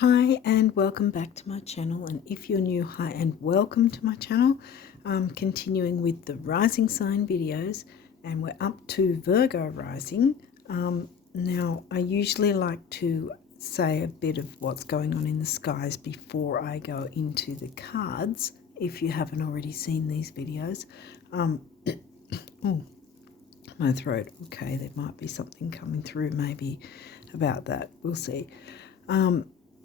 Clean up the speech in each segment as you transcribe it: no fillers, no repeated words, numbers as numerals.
Hi and welcome back to my channel, and if you're new, hi and welcome to my channel. Continuing with the rising sign videos, and we're up to Virgo rising. Now I usually like to say a bit of what's going on in the skies before I go into the cards, if you haven't already seen these videos. Oh, my throat. Okay, there might be something coming through maybe about that, we'll see.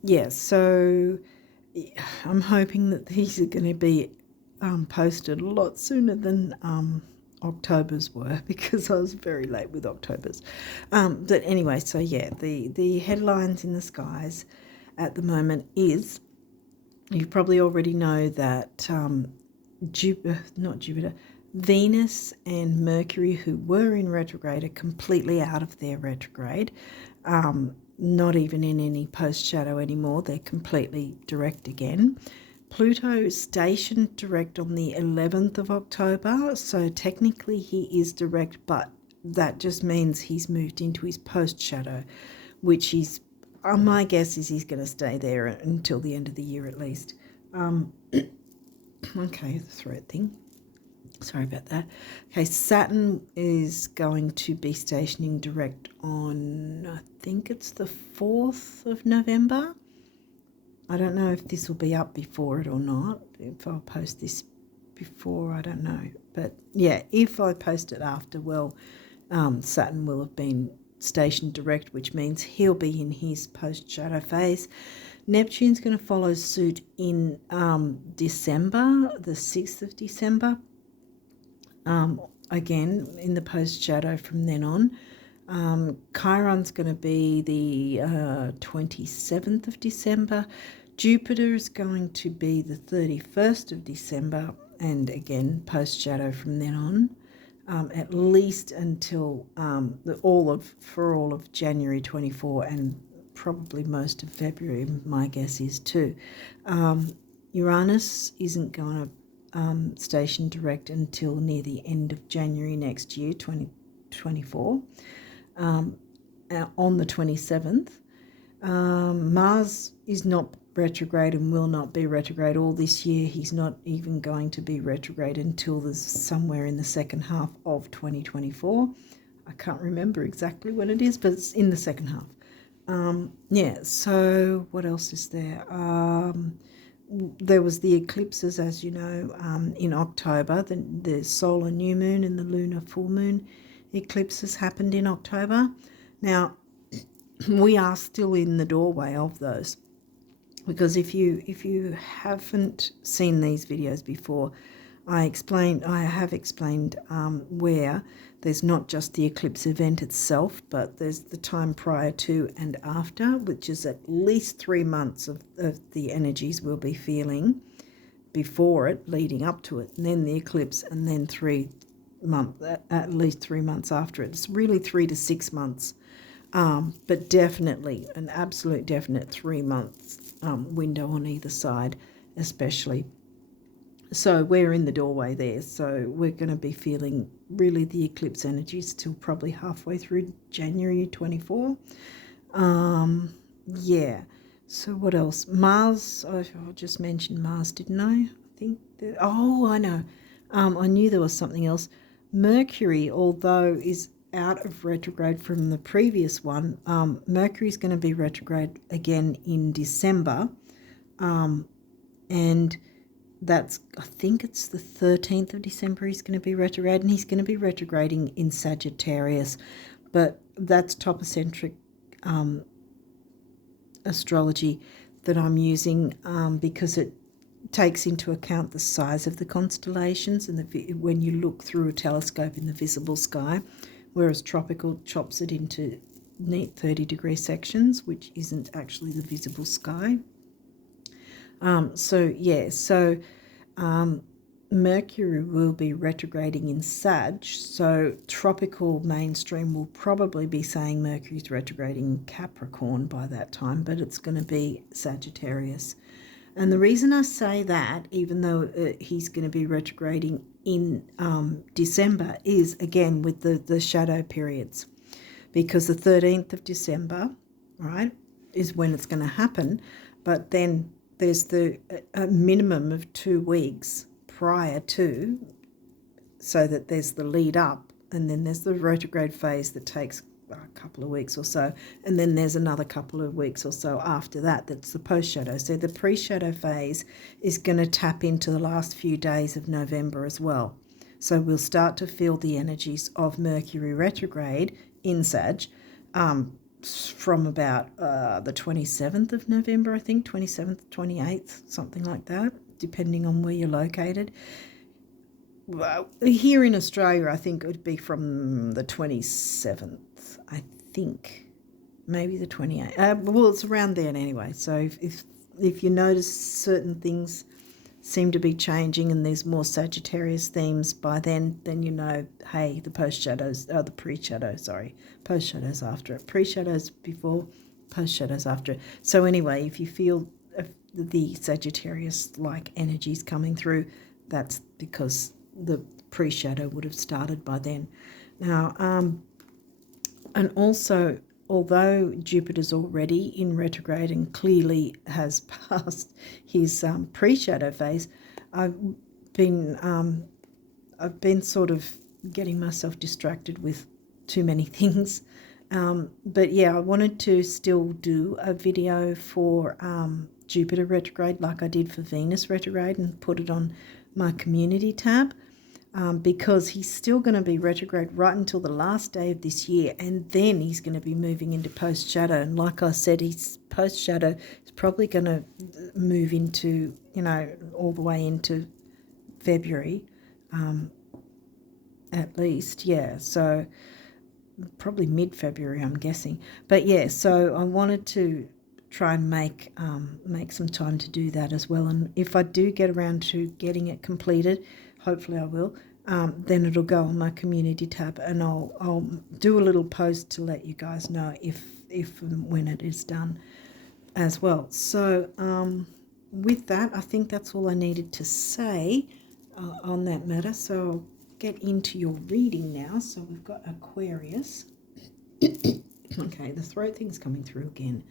Yeah, so I'm hoping that these are going to be posted a lot sooner than October's were, because I was very late with October's. But anyway, so yeah, the headlines in the skies at the moment is, you probably already know that Venus and Mercury, who were in retrograde, are completely out of their retrograde. Not even in any post shadow anymore. They're completely direct again. Pluto stationed direct on the 11th of October, so technically he is direct, but that just means he's moved into his post shadow, which he's, my guess is he's going to stay there until the end of the year at least. Okay, the throat thing. Sorry about that. Okay, Saturn is going to be stationing direct on, I think it's the 4th of November. I don't know if this will be up before it or not. If I'll post this before, I don't know. But yeah, if I post it after, well, Saturn will have been stationed direct, which means he'll be in his post-shadow phase. Neptune's going to follow suit in December, the 6th of December. Again, in the post-shadow from then on. Chiron's going to be the 27th of December. Jupiter is going to be the 31st of December, and again, post-shadow from then on. At least until all of January 24 and probably most of February, my guess is too. Uranus isn't going to station direct until near the end of January next year, 2024. On the 27th, Mars is not retrograde and will not be retrograde all this year. He's not even going to be retrograde until there's somewhere in the second half of 2024. I can't remember exactly when it is, but it's in the second half. Yeah, so what else is there? There was the eclipses, as you know, in October. The solar new moon and the lunar full moon eclipses happened in October. I we are still in the doorway of those, because if you haven't seen these videos before, I have explained where there's not just the eclipse event itself, but there's the time prior to and after, which is at least 3 months of the energies we'll be feeling before it, leading up to it, and then the eclipse, and then at least 3 months after it. It's really 3 to 6 months, but definitely an absolute definite 3 months window on either side, especially. So we're in the doorway there, so we're going to be feeling really the eclipse energies till probably halfway through January 24. Yeah, so what else? Mars, I just mentioned Mars, didn't I? I know. I knew there was something else. Mercury, although is out of retrograde from the previous one, Mercury is going to be retrograde again in December, and that's, I think it's the 13th of December he's going to be retrograde, and he's going to be retrograding in Sagittarius, but that's topocentric astrology that I'm using, because it takes into account the size of the constellations and when you look through a telescope in the visible sky, whereas tropical chops it into neat 30-degree sections, which isn't actually the visible sky. Mercury will be retrograding in Sag, so tropical mainstream will probably be saying Mercury's retrograding in Capricorn by that time, but it's going to be Sagittarius. And the reason I say that, even though he's going to be retrograding in December, is again with the shadow periods, because the 13th of December, right, is when it's going to happen. But then there's a minimum of 2 weeks prior to, so that there's the lead up, and then there's the retrograde phase that takes a couple of weeks or so, and then there's another couple of weeks or so after that, that's the post-shadow. So the pre-shadow phase is going to tap into the last few days of November as well. So we'll start to feel the energies of Mercury retrograde in Sag from about the 27th of November, I think, 27th, 28th, something like that, depending on where you're located. Well, here in Australia, I think it would be from the 27th, I think, maybe the 28th. Well, it's around then anyway. So if you notice certain things seem to be changing and there's more Sagittarius themes by then you know, hey, the post-shadows, the pre-shadow, sorry, post-shadows after it. Pre-shadows before, post-shadows after it. So anyway, if you feel the Sagittarius-like energies coming through, that's because the pre-shadow would have started by then. Now, and also, although Jupiter's already in retrograde and clearly has passed his pre-shadow phase, I've been sort of getting myself distracted with too many things. But yeah, I wanted to still do a video for Jupiter retrograde like I did for Venus retrograde and put it on my community tab. Because he's still going to be retrograde right until the last day of this year, and then he's going to be moving into post-shadow. And like I said, his post-shadow is probably going to move into, you know, all the way into February, at least, yeah. So probably mid-February, I'm guessing. But yeah, so I wanted to try and make some time to do that as well. And if I do get around to getting it completed, hopefully I will, then it'll go on my community tab, and I'll do a little post to let you guys know if and when it is done as well. So with that, I think that's all I needed to say on that matter. So I'll get into your reading now. So we've got Aquarius. Okay, the throat thing's coming through again.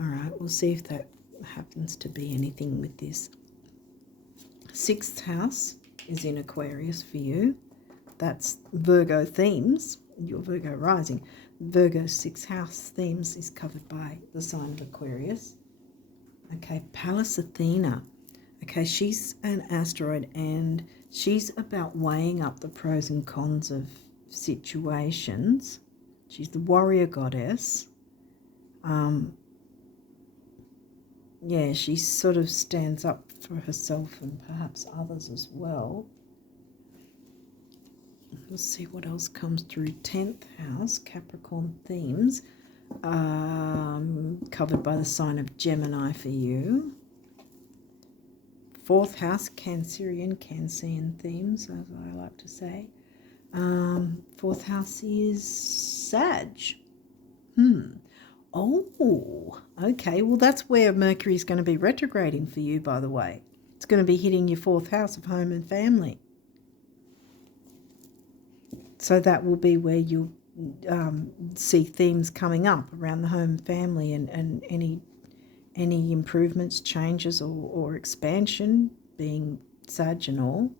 All right, we'll see if that happens to be anything with this. 6th house is in Aquarius for you. That's Virgo themes, your Virgo rising. Virgo's 6th house themes is covered by the sign of Aquarius. Okay, Pallas Athena. Okay, she's an asteroid and she's about weighing up the pros and cons of situations. She's the warrior goddess. Yeah, she sort of stands up for herself and perhaps others as well. Let's see what else comes through. 10th house, Capricorn themes, covered by the sign of Gemini for you. 4th house, Cancerian themes, as I like to say. 4th house is Sag. Oh, okay. Well, that's where Mercury is going to be retrograding for you, by the way. It's going to be hitting your 4th house of home and family. So that will be where you'll see themes coming up around the home and family, and any improvements, changes, or expansion, being Sag and all,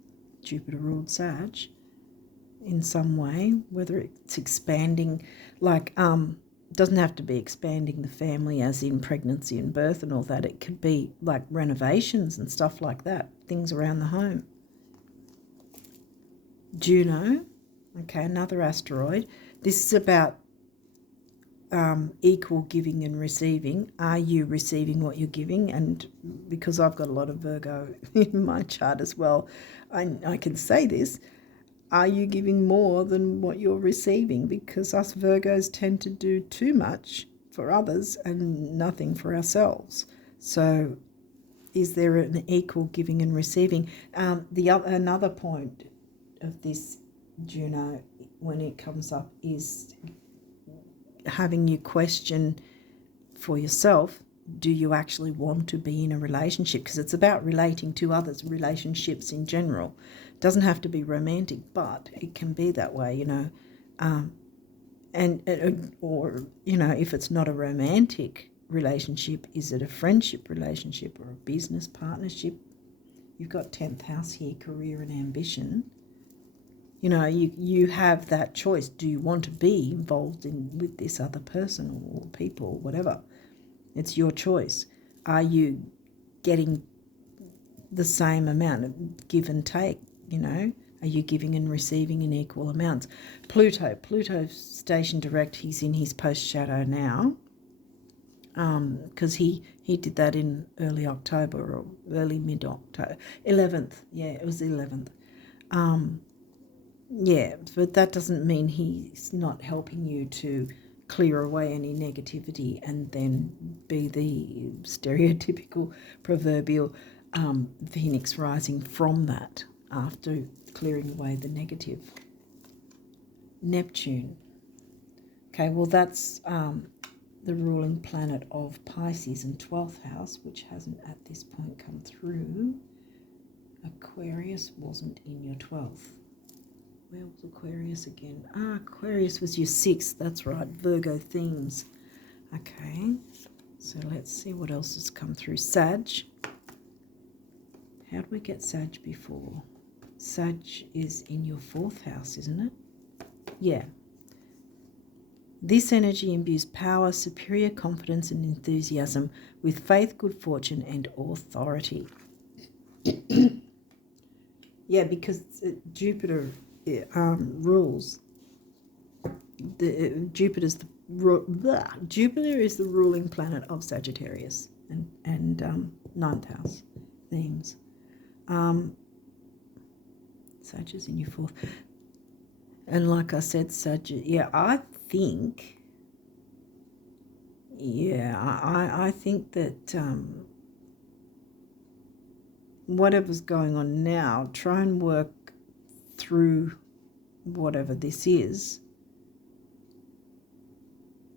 Jupiter ruled Sag in some way, whether it's expanding, like doesn't have to be expanding the family as in pregnancy and birth and all that. It could be like renovations and stuff like that, things around the home. Juno, okay, another asteroid. This is about equal giving and receiving. Are you receiving what you're giving? And because I've got a lot of Virgo in my chart as well, I can say this. Are you giving more than what you're receiving? Because us Virgos tend to do too much for others and nothing for ourselves. So is there an equal giving and receiving? Another point of this, Juno, when it comes up, is having you question for yourself, do you actually want to be in a relationship? Because it's about relating to others, relationships in general. It doesn't have to be romantic, but it can be that way, you know. Or, you know, if it's not a romantic relationship? Is it a friendship relationship or a business partnership? You've got 10th house here, career and ambition. You know, you have that choice. Do you want to be involved with this other person or people or whatever? It's your choice. Are you getting the same amount of give and take, you know? Are you giving and receiving in equal amounts? Pluto station direct, he's in his post shadow now, because he did that in early October or early mid-October. 11th, yeah, it was the 11th. Yeah, but that doesn't mean he's not helping you to clear away any negativity and then be the stereotypical proverbial phoenix rising from that after clearing away the negative. Neptune. Okay, well, that's the ruling planet of Pisces and 12th house, which hasn't at this point come through. Aquarius wasn't in your 12th. Where was Aquarius again? Aquarius was your 6th. That's right. Virgo themes. Okay. So let's see what else has come through. Sag. How did we get Sag before? Sag is in your 4th house, isn't it? Yeah. This energy imbues power, superior confidence and enthusiasm with faith, good fortune and authority. Yeah, because Jupiter rules. Jupiter is the ruling planet of Sagittarius and 9th house themes. Sag is in your 4th. And like I said, Sag, yeah, I think that whatever's going on now, try and work through whatever this is.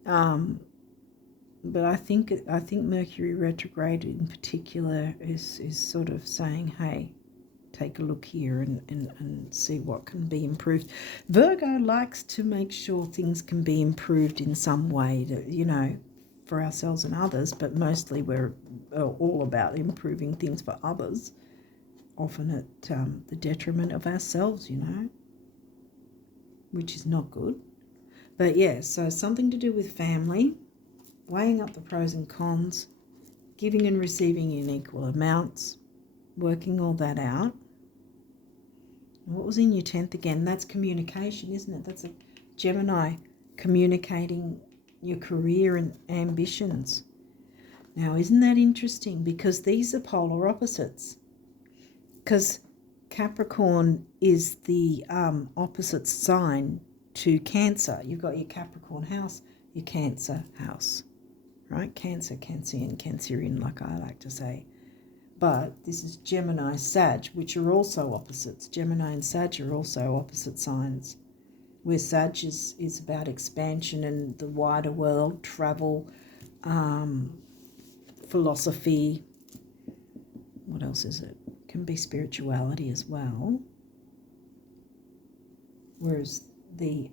But I think Mercury retrograde in particular is sort of saying, hey, take a look here and see what can be improved. Virgo likes to make sure things can be improved in some way, you know, for ourselves and others, but mostly we're all about improving things for others, often at the detriment of ourselves, you know, which is not good. But yeah, so something to do with family, weighing up the pros and cons, giving and receiving in equal amounts, working all that out. What was in your 10th again? That's communication, isn't it? That's a Gemini, communicating your career and ambitions. Now, isn't that interesting? Because these are polar opposites. Because Capricorn is the opposite sign to Cancer. You've got your Capricorn house, your Cancer house, right? Cancer, Cancerian, Cancerian, like I like to say. But this is Gemini, Sag, which are also opposites. Gemini and Sag are also opposite signs, where Sag is about expansion and the wider world, travel, philosophy. What else is it? Can be spirituality as well. Whereas the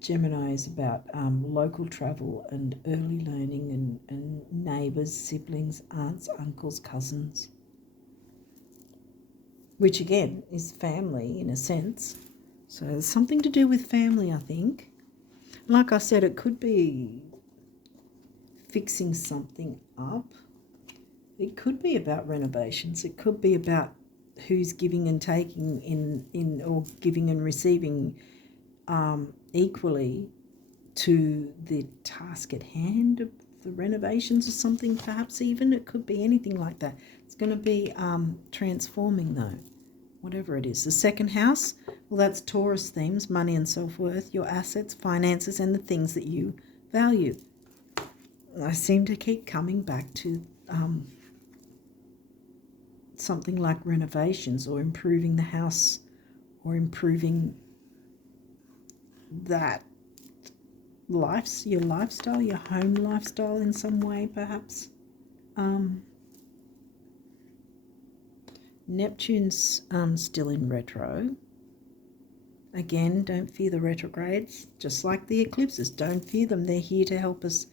Gemini is about local travel and early learning and neighbours, siblings, aunts, uncles, cousins, which again is family in a sense. So there's something to do with family, I think. Like I said, it could be fixing something up. It could be about renovations. It could be about who's giving and taking in or giving and receiving equally to the task at hand of the renovations or something, perhaps even. It could be anything like that. It's going to be transforming though, whatever it is. The 2nd house, well, that's Taurus themes, money and self-worth, your assets, finances and the things that you value. I seem to keep coming back to something like renovations or improving the house or improving that your lifestyle, your home lifestyle in some way, perhaps. Neptune's still in retro. Again, don't fear the retrogrades, just like the eclipses. Don't fear them. They're here to help us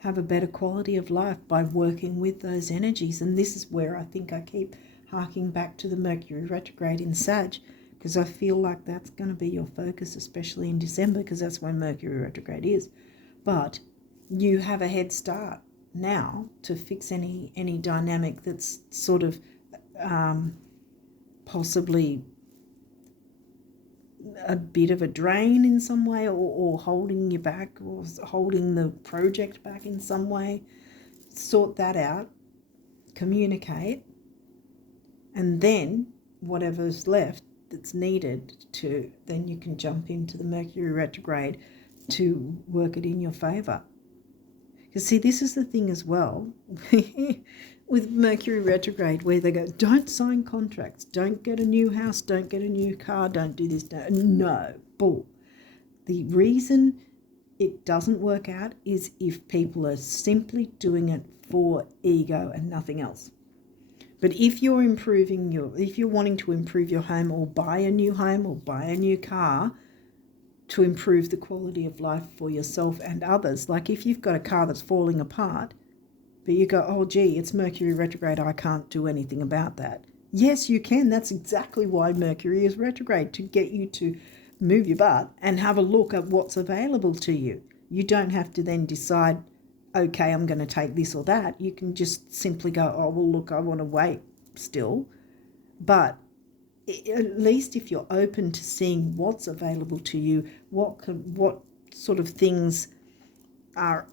have a better quality of life by working with those energies. And this is where I think I keep harking back to the Mercury retrograde in Sag, because I feel like that's going to be your focus, especially in December, because that's when Mercury retrograde is. But you have a head start now to fix any dynamic that's sort of possibly a bit of a drain in some way, or holding you back, or holding the project back in some way. Sort that out, communicate, and then whatever's left that's needed to, then you can jump into the Mercury retrograde to work it in your favour. Because see, this is the thing as well with Mercury retrograde, where they go, don't sign contracts, don't get a new house, don't get a new car, don't do this. No, bull. The reason it doesn't work out is if people are simply doing it for ego and nothing else. But if you're if you're wanting to improve your home, or buy a new home, or buy a new car to improve the quality of life for yourself and others, like if you've got a car that's falling apart, but you go, oh gee, it's Mercury retrograde, I can't do anything about that. Yes, you can. That's exactly why Mercury is retrograde, to get you to move your butt and have a look at what's available to you. You don't have to then decide, okay, I'm going to take this or that. You can just simply go, oh, well, look, I want to wait still. But at least if you're open to seeing what's available to you, what sort of things are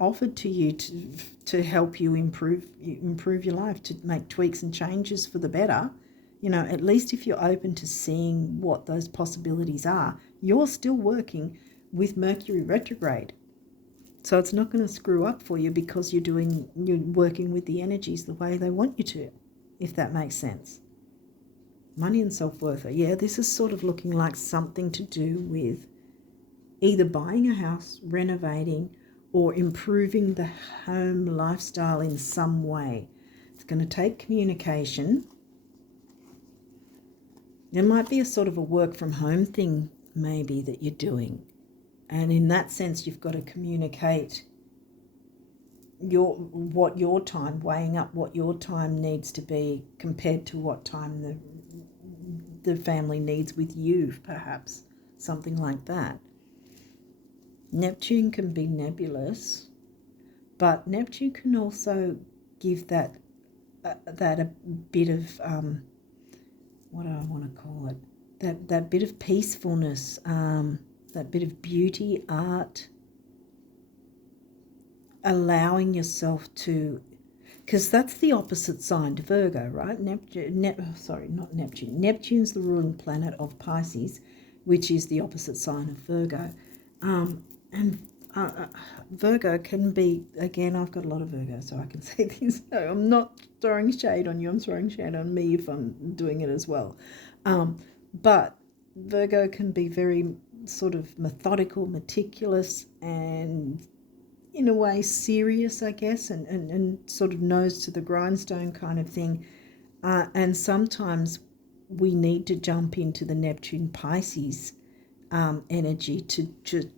offered to you to help you improve your life, to make tweaks and changes for the better. At least if you're open to seeing what those possibilities are, you're still working with Mercury retrograde. So it's not going to screw up for you, because you're working with the energies the way they want you to, if that makes sense. Money and self-worth. Yeah, this is sort of looking like something to do with either buying a house, renovating, or improving the home lifestyle in some way. It's going to take communication. There might be a sort of a work from home thing maybe that you're doing. And in that sense, you've got to communicate weighing up what your time needs to be compared to what time the family needs with you, perhaps. Something like that. Neptune can be nebulous, but Neptune can also give that a bit of what do I want to call it? That bit of peacefulness, that bit of beauty, art, allowing yourself to, because that's the opposite sign to Virgo, right? Not Neptune. Neptune's the ruling planet of Pisces, which is the opposite sign of Virgo. And Virgo can be, again, I've got a lot of Virgo, so I can say this. No, I'm not throwing shade on you. I'm throwing shade on me if I'm doing it as well. But Virgo can be very sort of methodical, meticulous, and in a way serious, I guess, and sort of nose to the grindstone kind of thing. And sometimes we need to jump into the Neptune Pisces energy to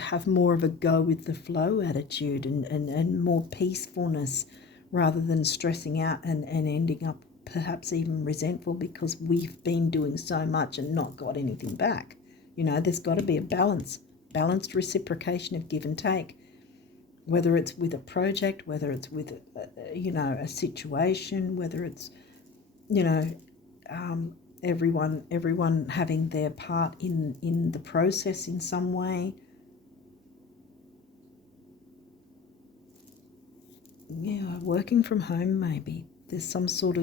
have more of a go with the flow attitude and more peacefulness, rather than stressing out and ending up perhaps even resentful because we've been doing so much and not got anything back. There's got to be a balanced reciprocation of give and take, whether it's with a project, whether it's with a situation, whether it's everyone having their part in the process in some way. Yeah, working from home, maybe there's something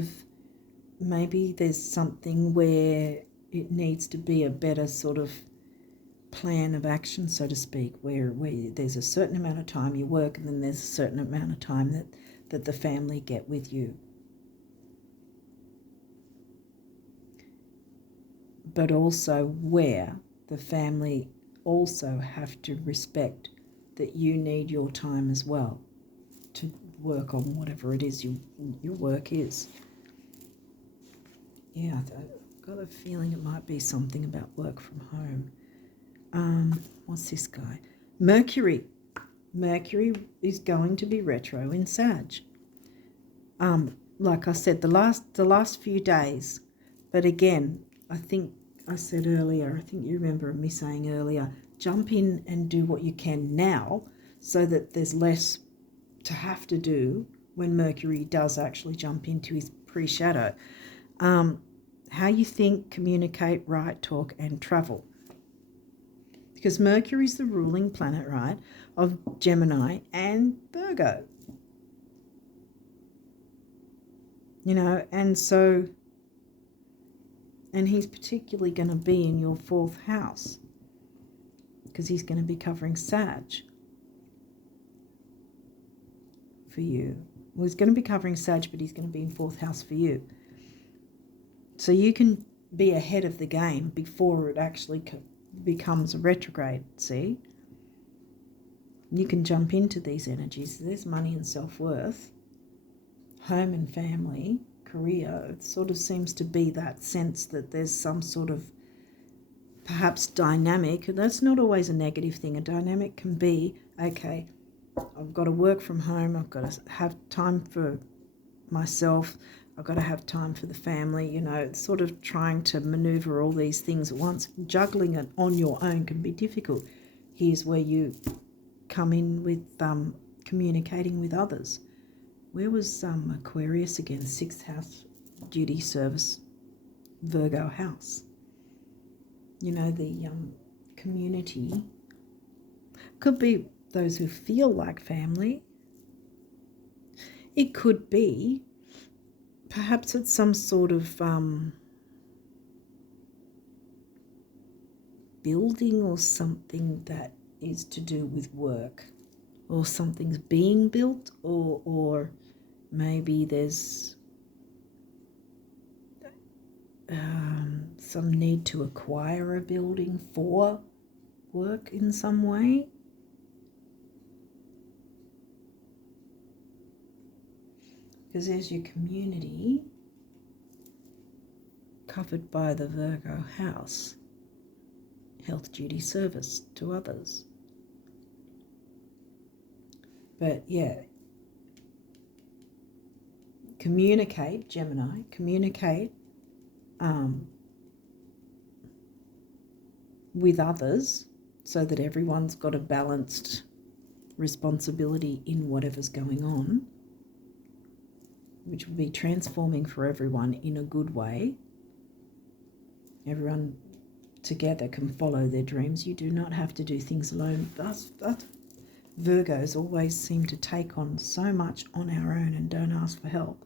where it needs to be a better sort of plan of action, so to speak, where there's a certain amount of time you work, and then there's a certain amount of time that the family get with you. But also where the family also have to respect that you need your time as well to work on whatever it is your work is. Yeah, I've got a feeling it might be something about work from home. What's this guy? Mercury. Mercury is going to be retro in Sag. Like I said, the last few days. But again, I think I said earlier, I think you remember me saying earlier, jump in and do what you can now so that there's less to have to do when Mercury does actually jump into his pre-shadow. How you think, communicate, write, talk, and travel. Because Mercury is the ruling planet, right, of Gemini and Virgo. You know, and so, and he's particularly going to be in your 4th house because he's going to be covering Sag for you. Well, he's going to be covering Sag, but he's going to be in 4th house for you. So you can be ahead of the game before it actually becomes a retrograde, see? You can jump into these energies. There's money and self-worth, home and family, career. It sort of seems to be that sense that there's some sort of perhaps dynamic. That's not always a negative thing. A dynamic can be, okay, I've got to work from home. I've got to have time for myself. I've got to have time for the family. You know, it's sort of trying to maneuver all these things at once. Juggling it on your own can be difficult. Here's where you come in with communicating with others. Where was Aquarius again? 6th house, duty, service, Virgo house. You know, the community. Could be those who feel like family. It could be, perhaps it's some sort of building or something that is to do with work. Or something's being built, or maybe there's some need to acquire a building for work in some way. Because there's your community covered by the Virgo house, health, duty, service to others. But yeah, communicate, Gemini, communicate with others so that everyone's got a balanced responsibility in whatever's going on, which will be transforming for everyone in a good way. Everyone together can follow their dreams. You do not have to do things alone. Us Virgos always seem to take on so much on our own and don't ask for help.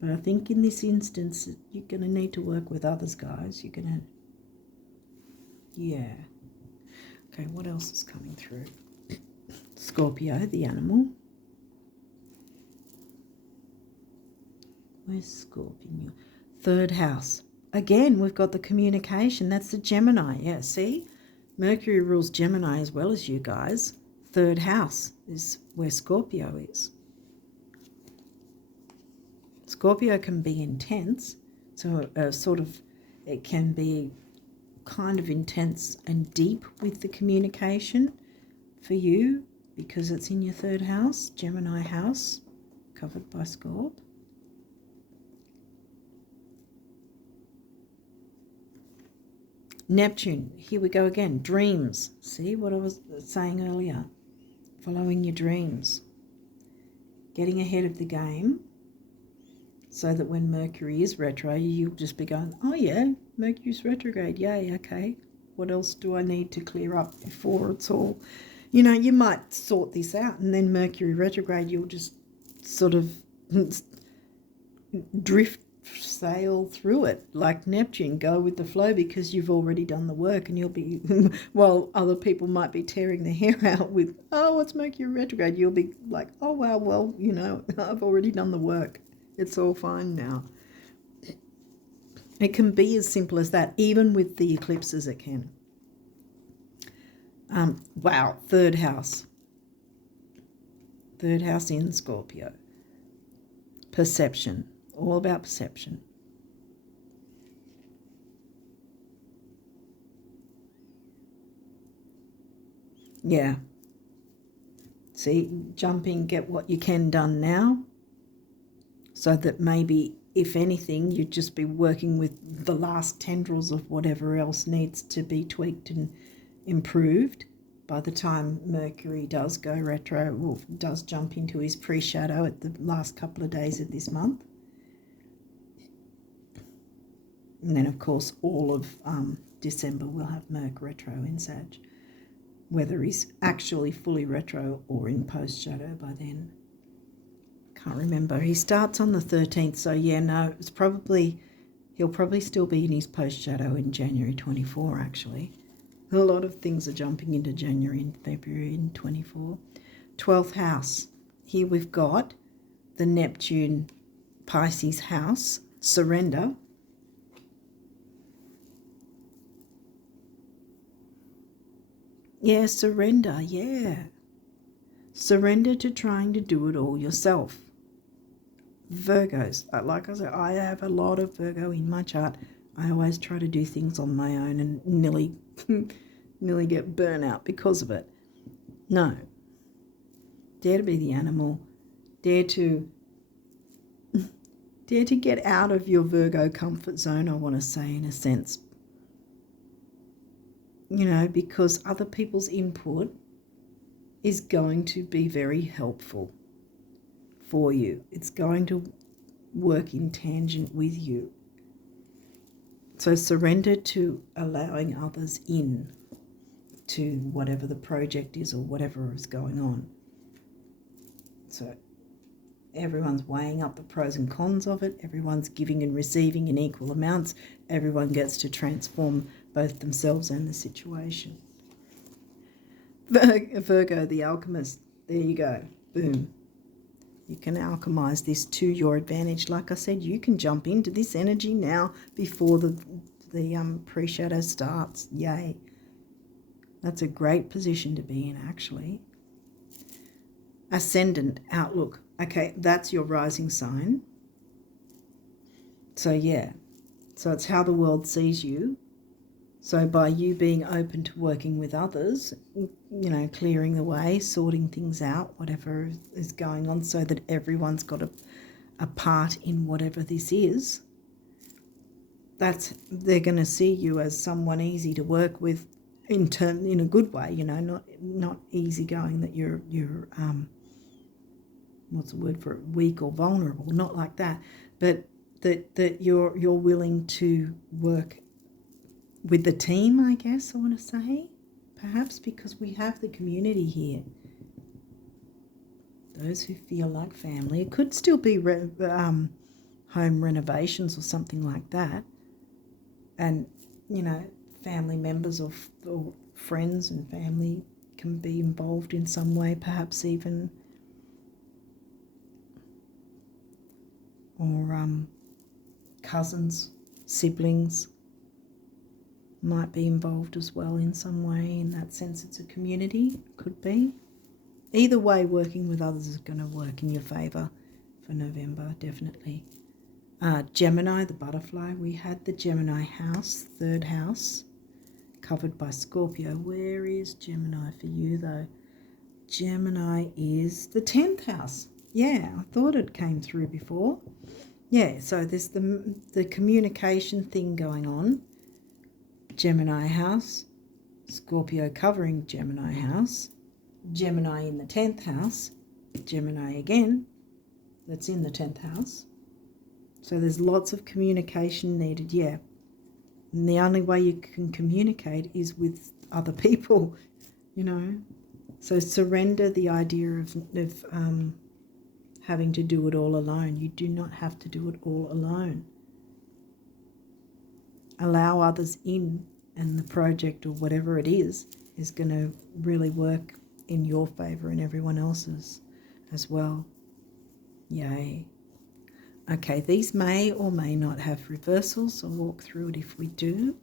But I think in this instance, you're going to need to work with others, guys. You're going to, yeah. Okay, what else is coming through? Scorpio, the animal. Where's Scorpio? 3rd house. Again, we've got the communication. That's the Gemini. Yeah, see? Mercury rules Gemini as well as you guys. 3rd house is where Scorpio is. Scorpio can be intense. So it can be kind of intense and deep with the communication for you because it's in your 3rd house, Gemini house, covered by Scorp. Neptune, here we go again. Dreams. See what I was saying earlier? Following your dreams. Getting ahead of the game so that when Mercury is retro, you'll just be going, oh yeah, Mercury's retrograde. Yay, okay. What else do I need to clear up before it's all... You know, you might sort this out and then Mercury retrograde, you'll just sort of sail through it like Neptune, go with the flow because you've already done the work and you'll be, while other people might be tearing their hair out with, oh, it's Mercury retrograde, you'll be like, oh, wow, well, you know, I've already done the work. It's all fine now. It can be as simple as that, even with the eclipses it can. Wow, 3rd house. 3rd house in Scorpio. Perception. All about perception. Yeah. See, jump in, get what you can done now, so that maybe, if anything, you'd just be working with the last tendrils of whatever else needs to be tweaked and improved by the time Mercury does go retro, or does jump into his pre-shadow at the last couple of days of this month. And then, of course, all of December we'll have Merc retro in Sag, whether he's actually fully retro or in post-shadow by then. Can't remember. He starts on the 13th, so yeah, no, it's probably, he'll probably still be in his post-shadow in January 24, actually. A lot of things are jumping into January and February in 24. 12th house. Here we've got the Neptune Pisces house, surrender. Yeah, surrender, yeah. Surrender to trying to do it all yourself. Virgos, like I said, I have a lot of Virgo in my chart. I always try to do things on my own and nearly get burnout because of it. No. Dare to be the animal. Dare to get out of your Virgo comfort zone, I want to say, in a sense. You know, because other people's input is going to be very helpful for you. It's going to work in tangent with you. So surrender to allowing others in to whatever the project is or whatever is going on. So everyone's weighing up the pros and cons of it. Everyone's giving and receiving in equal amounts. Everyone gets to transform both themselves and the situation. Virgo, the alchemist. There you go. Boom. You can alchemize this to your advantage. Like I said, you can jump into this energy now before the pre-shadow starts. Yay. That's a great position to be in, actually. Ascendant, outlook. Okay, that's your rising sign. So, yeah. So it's how the world sees you. So by you being open to working with others, you know, clearing the way, sorting things out, whatever is going on, so that everyone's got a part in whatever this is, they're going to see you as someone easy to work with in a good way, you know, not easygoing, that you're what's the word for it, weak or vulnerable, not like that, but that you're willing to work with the team, I guess I want to say, perhaps, because we have the community here. Those who feel like family. It could still be home renovations or something like that. And, you know, family members or friends and family can be involved in some way, perhaps even, or cousins, siblings might be involved as well in some way. In that sense, it's a community, could be. Either way, working with others is going to work in your favour for November, definitely. Gemini, the butterfly. We had the Gemini house, third house, covered by Scorpio. Where is Gemini for you, though? Gemini is the 10th house. Yeah, I thought it came through before. Yeah, so there's the communication thing going on. Gemini house, Scorpio covering Gemini house, Gemini in the 10th house, Gemini again, that's in the 10th house. So there's lots of communication needed, yeah. And the only way you can communicate is with other people, you know. So surrender the idea of having to do it all alone. You do not have to do it all alone. Allow others in, and the project or whatever it is going to really work in your favour and everyone else's as well. Yay. Okay, these may or may not have reversals. I'll walk through it if we do.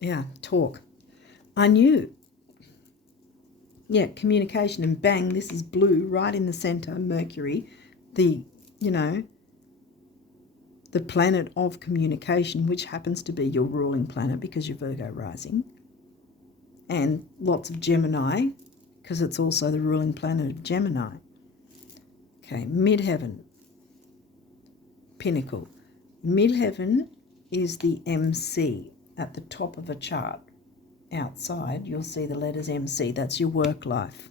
Yeah, talk. I knew. Yeah, communication, and bang, this is blue right in the centre, Mercury, the planet of communication, which happens to be your ruling planet because you're Virgo rising. and lots of Gemini, because it's also the ruling planet of Gemini. Okay, midheaven, pinnacle. Midheaven is the MC at the top of a chart. Outside, you'll see the letters MC. That's your work life.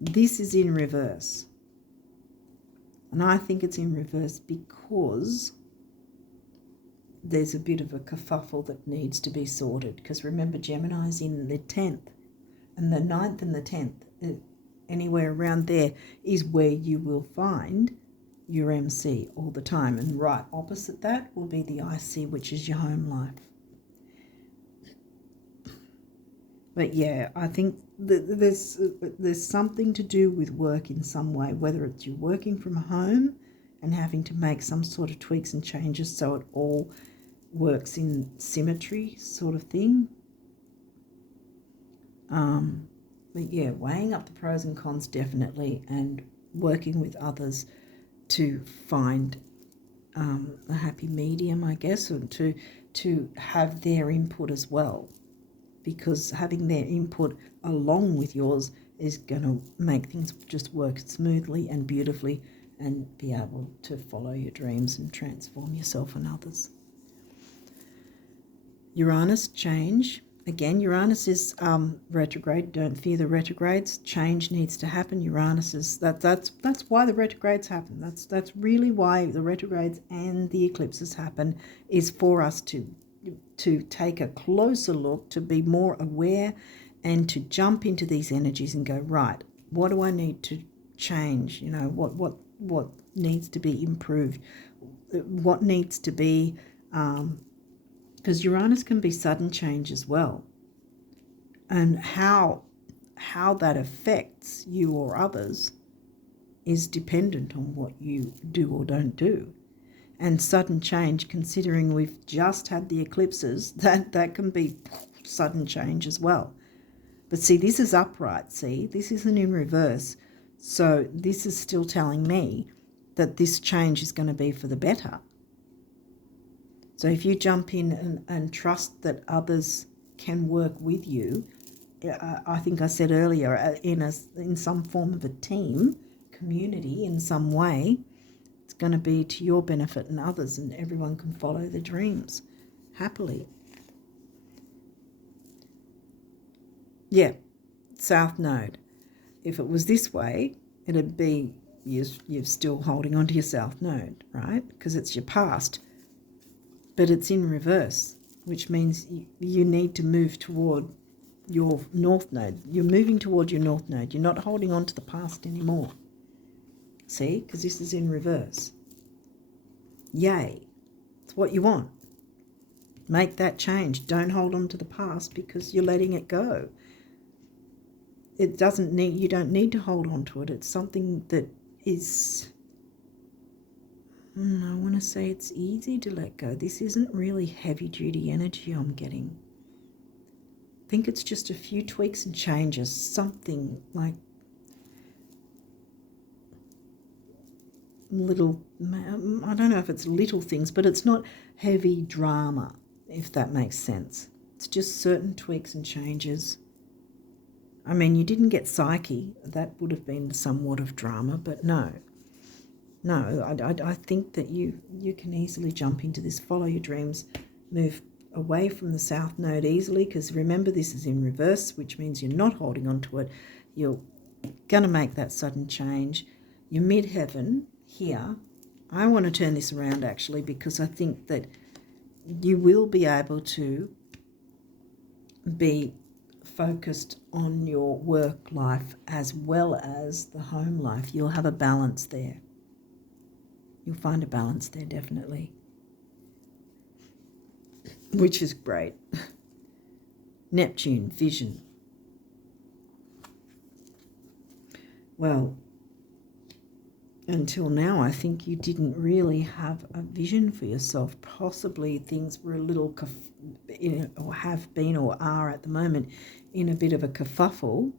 This is in reverse. And I think it's in reverse because there's a bit of a kerfuffle that needs to be sorted. Because remember, Gemini's in the 10th. And the 9th and the 10th, anywhere around there, is where you will find your MC all the time. And right opposite that will be the IC, which is your home life. But yeah, I think there's something to do with work in some way, whether it's you're working from home and having to make some sort of tweaks and changes so it all works in symmetry sort of thing. But yeah, weighing up the pros and cons definitely, and working with others to find a happy medium, I guess, or to have their input as well. Because having their input along with yours is going to make things just work smoothly and beautifully, and be able to follow your dreams and transform yourself and others. Uranus, change. Again, Uranus is retrograde. Don't fear the retrogrades. Change needs to happen. Uranus is that's why the retrogrades happen. That's really why the retrogrades and the eclipses happen, is for us to take a closer look, to be more aware, and to jump into these energies and go, right, what do I need to change? You know, what needs to be improved? What needs to be, because Uranus can be sudden change as well. And how that affects you or others is dependent on what you do or don't do. And sudden change, considering we've just had the eclipses, that can be sudden change as well. But see, this is upright, see? This isn't in reverse. So this is still telling me that this change is going to be for the better. So if you jump in and trust that others can work with you, I think I said earlier, in some form of a team, community in some way, it's going to be to your benefit and others, and everyone can follow their dreams happily. Yeah, South Node. If it was this way, it'd be you're still holding on to your South Node, right? Because it's your past. But it's in reverse, which means you need to move toward your North Node. You're moving toward your North Node. You're not holding on to the past anymore. See? Because this is in reverse. Yay. It's what you want. Make that change. Don't hold on to the past because you're letting it go. You don't need to hold on to it. It's something that is, I want to say it's easy to let go. This isn't really heavy duty energy I'm getting. I think it's just a few tweaks and changes. Something like little, I don't know if it's little things, but it's not heavy drama, if that makes sense. It's just certain tweaks and changes. I mean, you didn't get Psyche. That would have been somewhat of drama, but no, I think that you can easily jump into this, follow your dreams, move away from the South Node easily, because remember, this is in reverse, which means you're not holding on to it. You're going to make that sudden change. Your midheaven here, I want to turn this around actually, because I think that you will be able to be focused on your work life as well as the home life. You'll have a balance there. You'll find a balance there, definitely, which is great. Neptune, vision. Well, until now, I think you didn't really have a vision for yourself. Possibly things were a little, or have been or are at the moment, in a bit of a kerfuffle,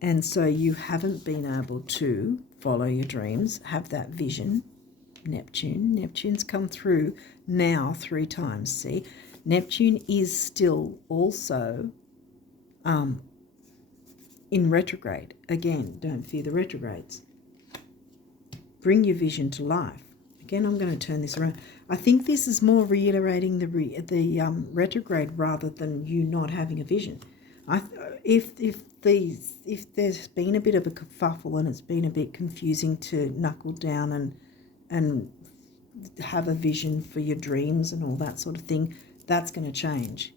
and so you haven't been able to follow your dreams, have that vision. Neptune's come through now 3 times, see? Neptune is still also in retrograde. Again, don't fear the retrogrades. Bring your vision to life. Again, I'm going to turn this around. I think this is more reiterating the retrograde rather than you not having a vision. If there's been a bit of a kerfuffle and it's been a bit confusing to knuckle down and have a vision for your dreams and all that sort of thing, that's going to change.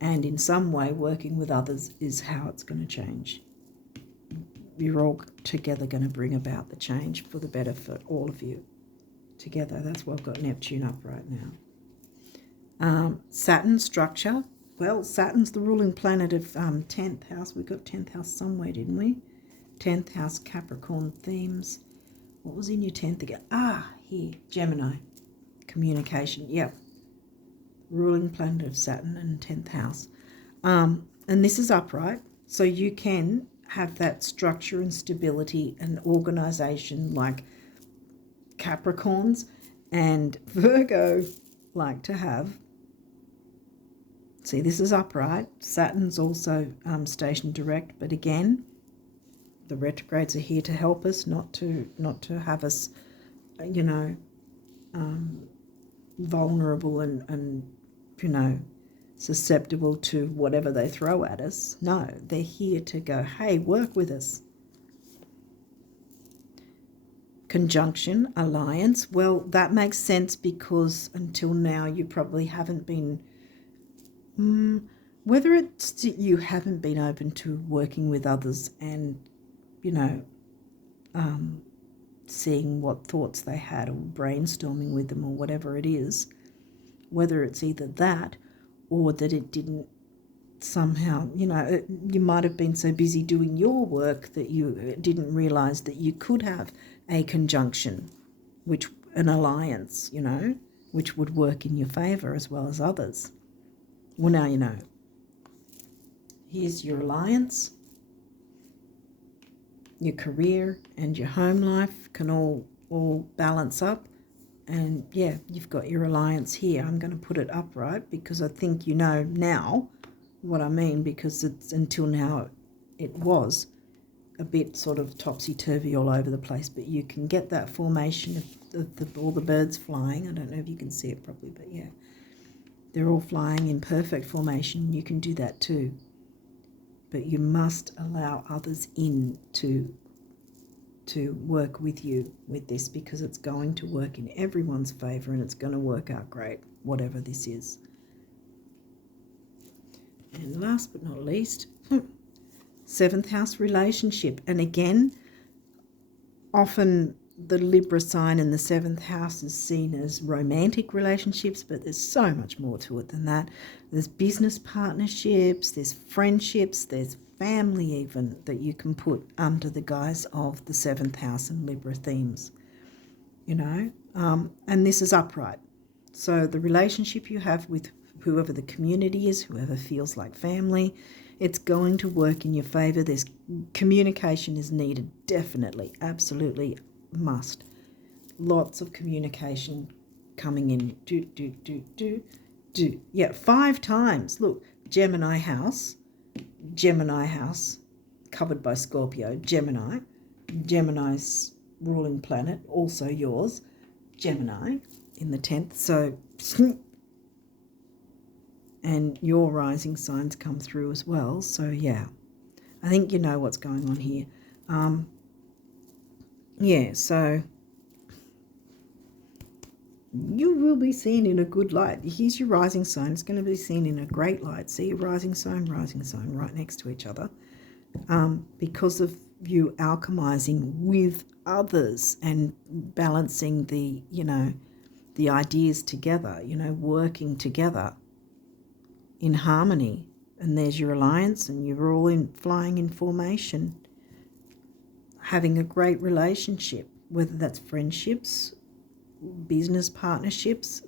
And in some way, working with others is how it's going to change. You're all together going to bring about the change for the better for all of you together. That's why I've got Neptune up right now. Saturn structure. Well, Saturn's the ruling planet of 10th house. We got 10th house somewhere, didn't we? 10th house Capricorn themes. What was in your 10th again? Here, Gemini. Communication. Yep. Ruling planet of Saturn and 10th house. And this is upright, so you can have that structure and stability and organization like Capricorns and Virgo like to have. See, this is upright. Saturn's also stationed direct, but again, the retrogrades are here to help us, not to have us, vulnerable and susceptible to whatever they throw at us. No, they're here to go, hey, work with us. Conjunction, alliance. Well, that makes sense because until now you probably haven't been, whether it's that you haven't been open to working with others and, seeing what thoughts they had or brainstorming with them or whatever it is, whether it's either that or that it didn't somehow, you might have been so busy doing your work that you didn't realize that you could have a conjunction, an alliance, which would work in your favor as well as others. Well, now you know. Here's your alliance. Your career and your home life can all balance up. And yeah, you've got your alliance here. I'm going to put it upright because I think you know now what I mean, because it's until now it was a bit sort of topsy-turvy all over the place, but you can get that formation of all the birds flying. I don't know if you can see it properly, but yeah, they're all flying in perfect formation. You can do that too. But you must allow others in to work with you with this, because it's going to work in everyone's favor and it's going to work out great, whatever this is. And last but not least, 7th house relationship. And again, often the Libra sign in the 7th house is seen as romantic relationships, but there's so much more to it than that. There's business partnerships, there's friendships, there's family even that you can put under the guise of the 7th house and Libra themes, and this is upright. So the relationship you have with whoever the community is, whoever feels like family, it's going to work in your favor. There's communication is needed, definitely, absolutely must. Lots of communication coming in. Yeah, 5 times. Look, Gemini house, covered by Scorpio, Gemini's ruling planet, also yours, Gemini in the 10th. So, and your rising signs come through as well. So yeah, I think you know what's going on here. So you will be seen in a good light. Here's your rising sign. It's going to be seen in a great light. See your rising sign right next to each other, because of you alchemizing with others and balancing the ideas together, working together in harmony. And there's your alliance, and you're all flying in formation, having a great relationship, whether that's friendships, business partnerships.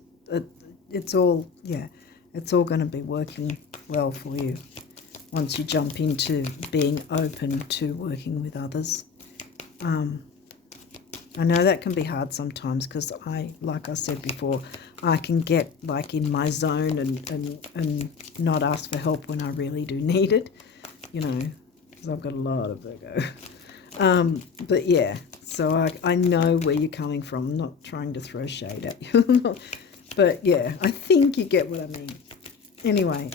It's all going to be working well for you once you jump into being open to working with others. I know that can be hard sometimes because like I said before, I can get like in my zone and not ask for help when I really do need it, you know, because I've got a lot of Virgo. But yeah, so I know where you're coming from. I'm not trying to throw shade at you. But yeah, I think you get what I mean. Anyway,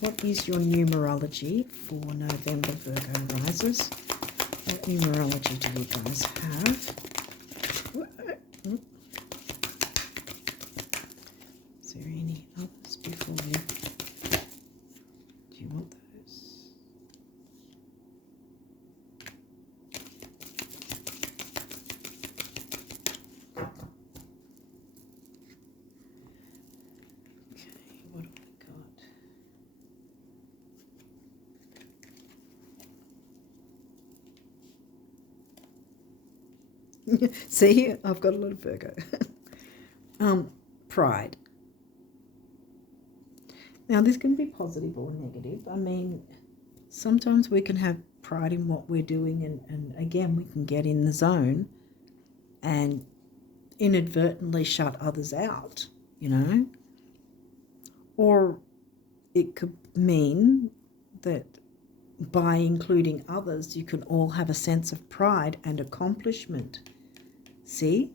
what is your numerology for November, Virgo risers? What numerology do you guys have? Is there any others before you? Do you want those? Okay, what have we got? See, I've got a lot of Virgo. Pride. Now, this can be positive or negative. I mean, sometimes we can have pride in what we're doing, and again, we can get in the zone and inadvertently shut others out, you know. Or it could mean that by including others, you can all have a sense of pride and accomplishment. See?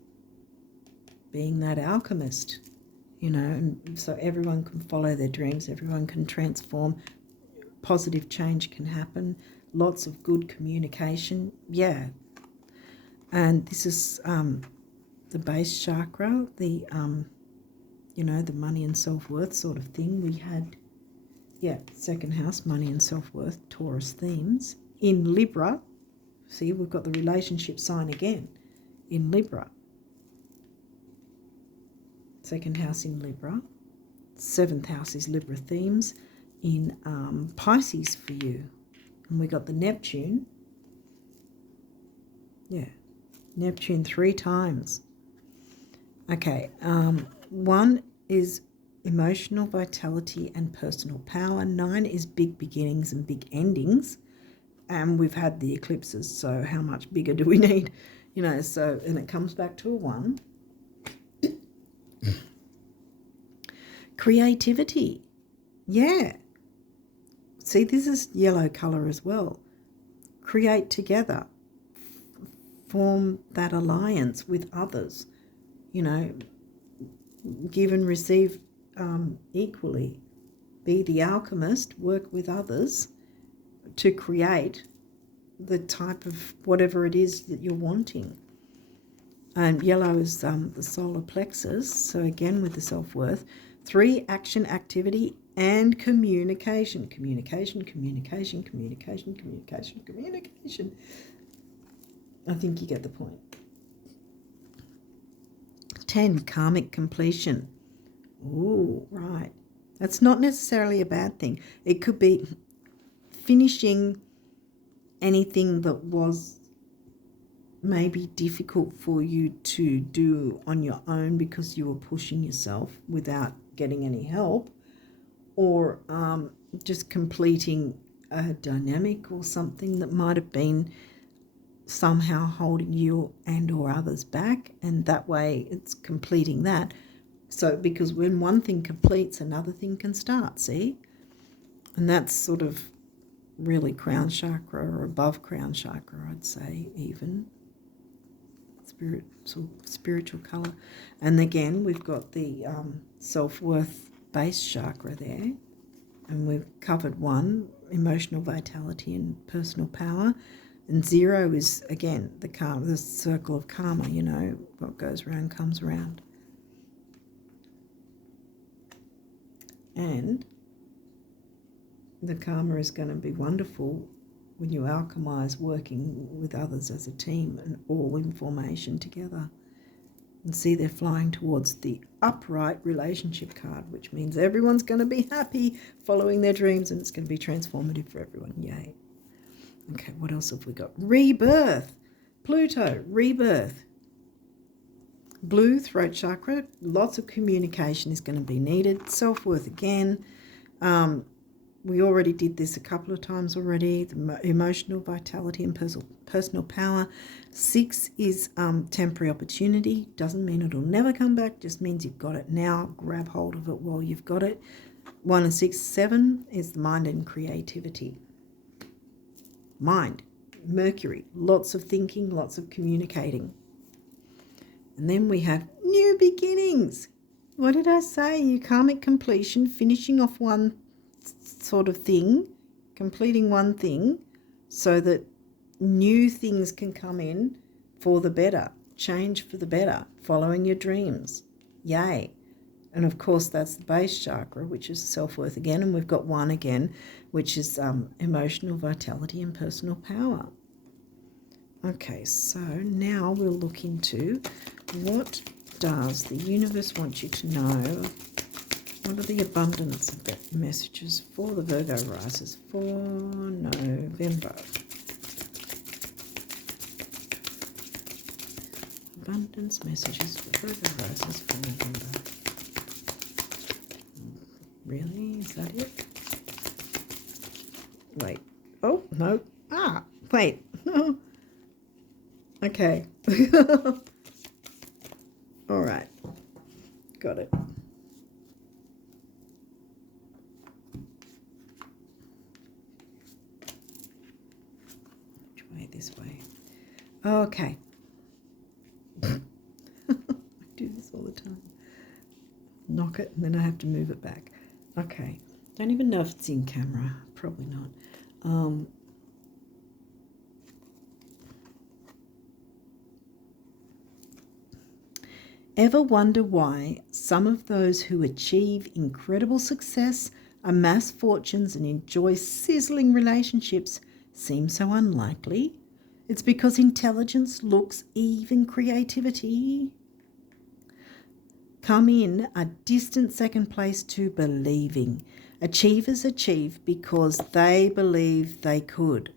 Being that alchemist, you know, and so everyone can follow their dreams, everyone can transform, positive change can happen, lots of good communication, yeah. And this is the base chakra, the, you know, the money and self-worth sort of thing. We had, yeah, second house, money and self-worth, Taurus themes. In Libra, see, we've got the relationship sign again, in Libra. Second house in Libra. Seventh house is Libra themes in Pisces for you. And we got the Neptune. Yeah, Neptune 3 times. Okay, one is emotional vitality and personal power. 9 is big beginnings and big endings. And we've had the eclipses, so how much bigger do we need? You know, so, and it comes back to a 1. Creativity. Yeah. See, this is yellow colour as well. Create together. Form that alliance with others. You know, give and receive equally. Be the alchemist, work with others to create the type of whatever it is that you're wanting. And yellow is the solar plexus, so again with the self-worth. 3, action, activity, and communication. Communication. I think you get the point. 10, karmic completion. Ooh, right. That's not necessarily a bad thing. It could be finishing anything that was maybe difficult for you to do on your own because you were pushing yourself without getting any help, or just completing a dynamic or something that might have been somehow holding you and or others back, and that way it's completing that. So because when one thing completes, another thing can start, see? And that's sort of really crown chakra or above crown chakra, I'd say, even spiritual color. And again, we've got the self-worth base chakra there, and we've covered 1, emotional vitality and personal power, and 0 is again the karma, the circle of karma. You know, what goes around comes around. And the karma is going to be wonderful when you alchemize working with others as a team and all in formation together. And see, they're flying towards the upright relationship card, which means everyone's going to be happy following their dreams, and it's going to be transformative for everyone. Yay. Okay, what else have we got? Rebirth. Pluto, rebirth. Blue, throat chakra. Lots of communication is going to be needed. Self-worth again. We already did this a couple of times already. The emotional vitality and personal power. 6 is temporary opportunity. Doesn't mean it'll never come back. Just means you've got it now. Grab hold of it while you've got it. 1 and 6, 7 is the mind and creativity. Mind, Mercury, lots of thinking, lots of communicating. And then we have new beginnings. What did I say? Your karmic completion, finishing off one sort of thing, completing one thing so that new things can come in for the better, change for the better, following your dreams. Yay. And of course, that's the base chakra, which is self-worth again. And we've got 1 again, which is emotional vitality and personal power. Okay, so now we'll look into what does the universe want you to know. What are the abundance of the messages for the Virgo risers for November? Abundance messages for Virgo risers for November. Really? Is that it? Wait. Oh, no. Ah, wait. Okay. All right. Got it. Which way? This way. Okay. I do this all the time. Knock it and then I have to move it back. Okay. Don't even know if it's in camera. Probably not. Ever wonder why some of those who achieve incredible success, amass fortunes and enjoy sizzling relationships seem so unlikely? It's because intelligence, looks, even creativity come in a distant second place to believing. Achievers achieve because they believe they could,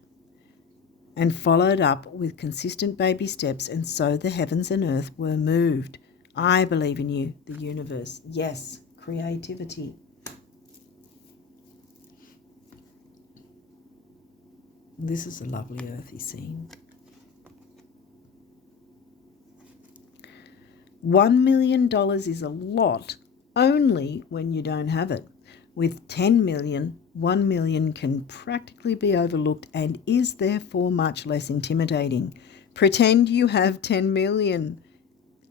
and followed up with consistent baby steps, and so the heavens and earth were moved. I believe in you, the universe. Yes, creativity. This is a lovely earthy scene. $1 million is a lot only when you don't have it. With 10 million, 1 million can practically be overlooked and is therefore much less intimidating. Pretend you have 10 million.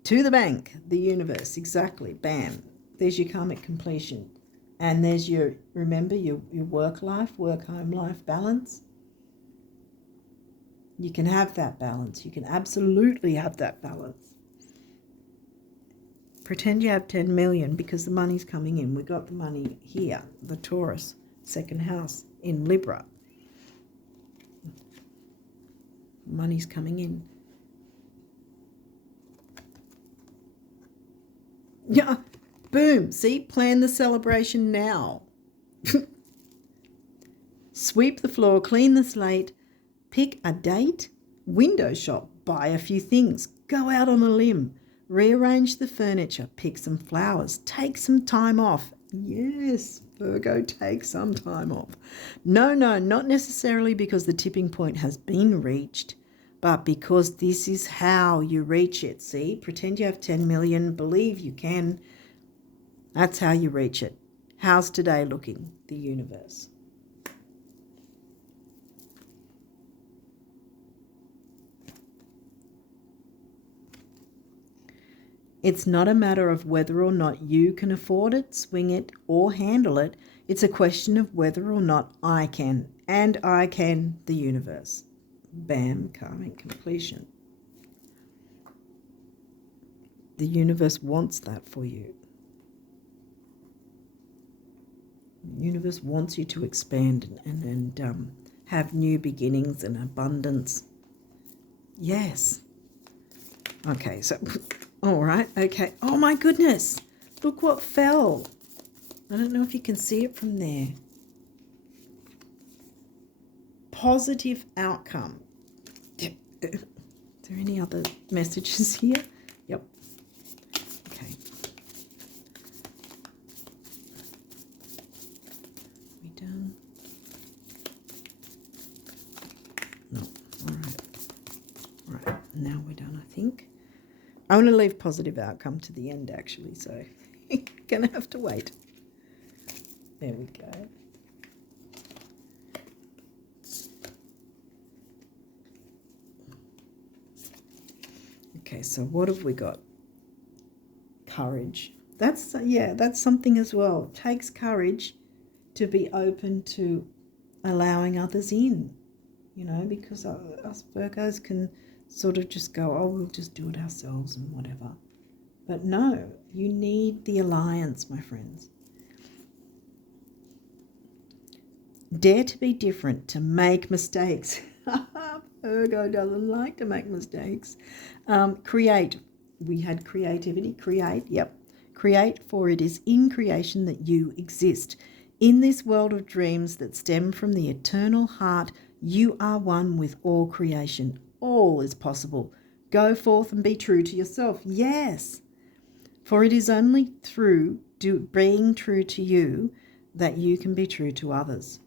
To the bank, the universe, exactly, bam. There's your karmic completion. And there's your, remember, your work life, work-home life balance. You can have that balance. You can absolutely have that balance. Pretend you have 10 million because the money's coming in. We got the money here, the Taurus, second house in Libra. Money's coming in. Yeah, boom. See, plan the celebration now. Sweep the floor, clean the slate, pick a date, window shop, buy a few things, go out on a limb, rearrange the furniture, pick some flowers, take some time off. Yes, Virgo, take some time off. No, not necessarily because the tipping point has been reached, but because this is how you reach it. See, pretend you have 10 million, believe you can. That's how you reach it. How's today looking? The universe. It's not a matter of whether or not you can afford it, swing it, or handle it. It's a question of whether or not I can. And I can, the universe. Bam, karmic completion. The universe wants that for you. The universe wants you to expand and have new beginnings and abundance. Yes. Okay, so, all right, okay. Oh my goodness, look what fell. I don't know if you can see it from there. Positive outcome. Is there any other messages here? Yep. Okay. We done? now we're done, I think. I want to leave positive outcome to the end, actually, so you're going to have to wait. There we go. Okay, so what have we got? Courage. That's something as well. It takes courage to be open to allowing others in, you know, because us Virgos can sort of just go, oh, we'll just do it ourselves and whatever. But no, you need the alliance, my friends. Dare to be different, to make mistakes. Virgo doesn't like to make mistakes. Create. We had creativity. Create, yep. Create, for it is in creation that you exist. In this world of dreams that stem from the eternal heart, you are one with all creation. All is possible. Go forth and be true to yourself. Yes. For it is only through being true to you that you can be true to others.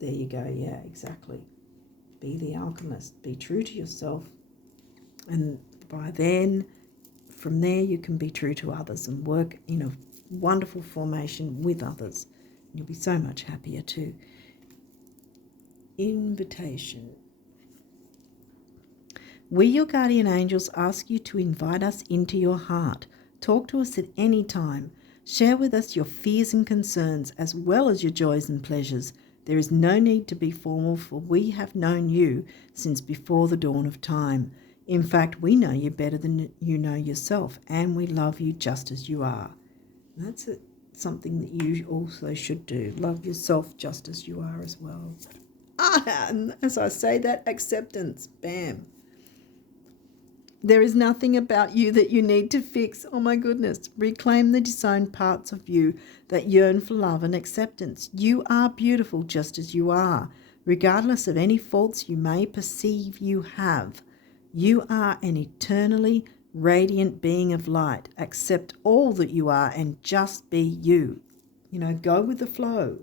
There you go. Yeah, exactly. Be the alchemist. Be true to yourself. And from there you can be true to others and work in a wonderful formation with others. You'll be so much happier too. Invitation. We, your guardian angels, ask you to invite us into your heart. Talk to us at any time. Share with us your fears and concerns as well as your joys and pleasures. There is no need to be formal, for we have known you since before the dawn of time. In fact, we know you better than you know yourself, and we love you just as you are. That's something that you also should do. Love yourself just as you are as well. And as I say that, acceptance. Bam. There is nothing about you that you need to fix. Oh my goodness. Reclaim the disowned parts of you that yearn for love and acceptance. You are beautiful just as you are, regardless of any faults you may perceive you have. You are an eternally radiant being of light. Accept all that you are and just be you. You know, go with the flow.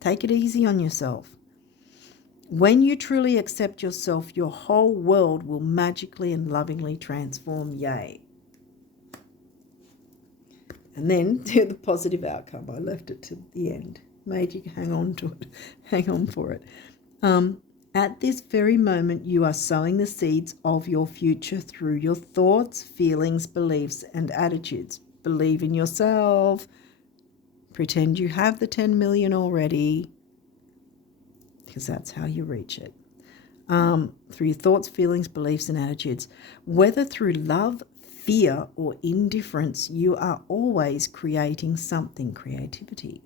Take it easy on yourself. When you truly accept yourself, your whole world will magically and lovingly transform. Yay. And then the positive outcome. I left it to the end. Made you hang on to it. Hang on for it. At this very moment, you are sowing the seeds of your future through your thoughts, feelings, beliefs, and attitudes. Believe in yourself. Pretend you have the 10 million already, because that's how you reach it. Through your thoughts, feelings, beliefs, and attitudes. Whether through love, fear, or indifference, you are always creating something, creativity.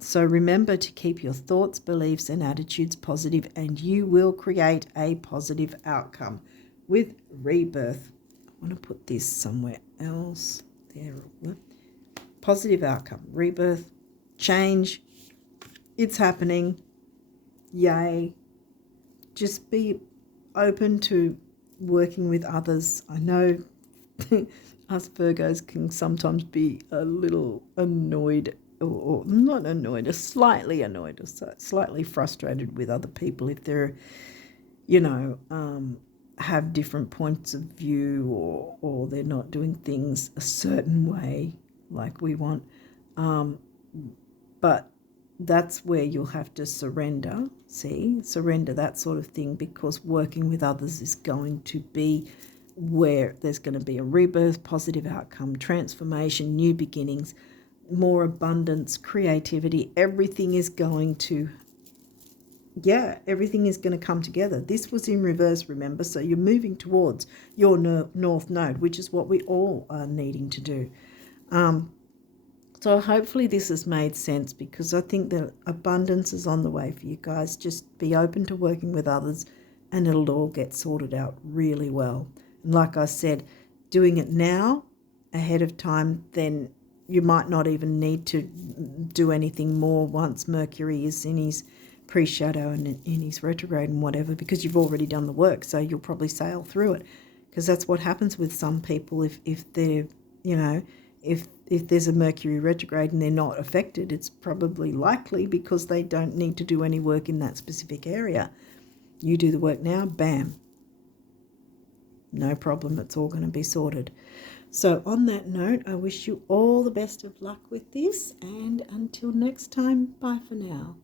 So remember to keep your thoughts, beliefs, and attitudes positive, and you will create a positive outcome with rebirth. I want to put this somewhere else. There. Positive outcome, rebirth, change. It's happening. Yay. Just be open to working with others. I know us Virgos can sometimes be a little annoyed, or not annoyed, slightly annoyed, or slightly frustrated with other people if they're, have different points of view, or they're not doing things a certain way like we want. But that's where you'll have to surrender that sort of thing, because working with others is going to be where there's going to be a rebirth, positive outcome, transformation, new beginnings, more abundance, creativity. Everything is going to come together. This was in reverse, remember, so you're moving towards your north node, which is what we all are needing to do. So hopefully this has made sense, because I think that abundance is on the way for you guys. Just be open to working with others and it'll all get sorted out really well. And like I said, doing it now ahead of time, then you might not even need to do anything more once Mercury is in his pre-shadow and in his retrograde and whatever, because you've already done the work. So you'll probably sail through it, because that's what happens with some people. If they're, if there's a Mercury retrograde and they're not affected, it's probably likely because they don't need to do any work in that specific area. You do the work now, bam. No problem, it's all going to be sorted. So on that note, I wish you all the best of luck with this, and until next time, bye for now.